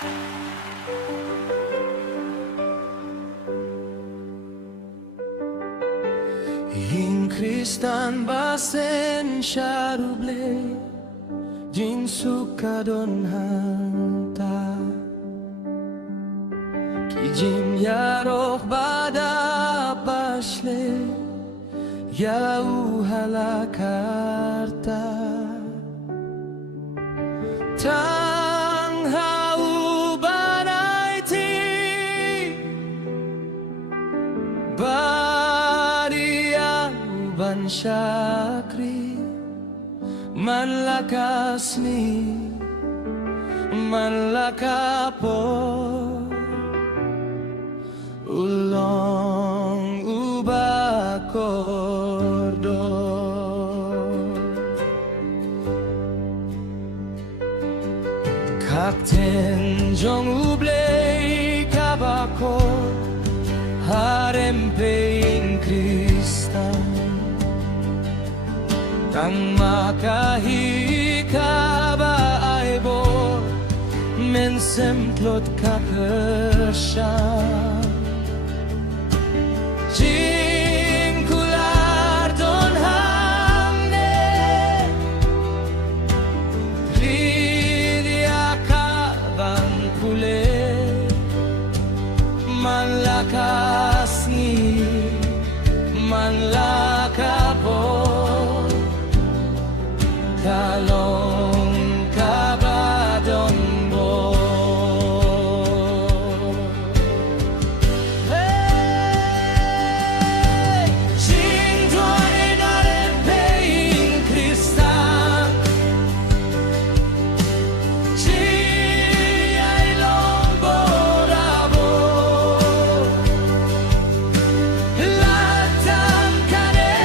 Ing Kristan basen sharuble Jin suka don hanta Kijim yaroh bada pasle Yau halakarta Tang hau banaiti Ban syakri man lakasni man lakapo ulong ubakordo kakten jong ublei kabakor harempe in Kristan Kang makahika ba ay bo mensemplot kakasya Jing kular don hamne Lidia kaban kule Man lakasni Man lakapo Kalong kabadon bo Hey Jing tuani daren peing Kristan Jing ay long borabo Latang kane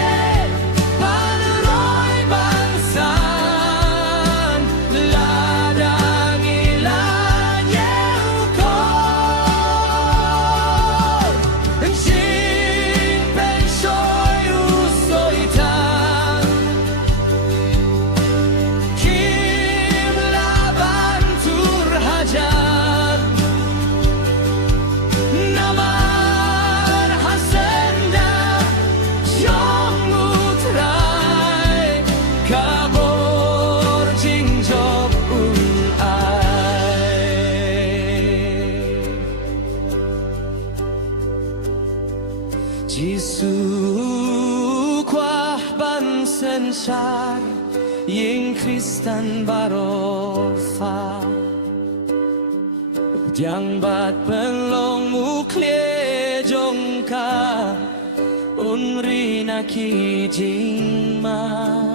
panuroy bangsa Jisu kwah ban sensar Ying Kristan barofa Jang bat penlong muklie jongka Unri na ki jing ma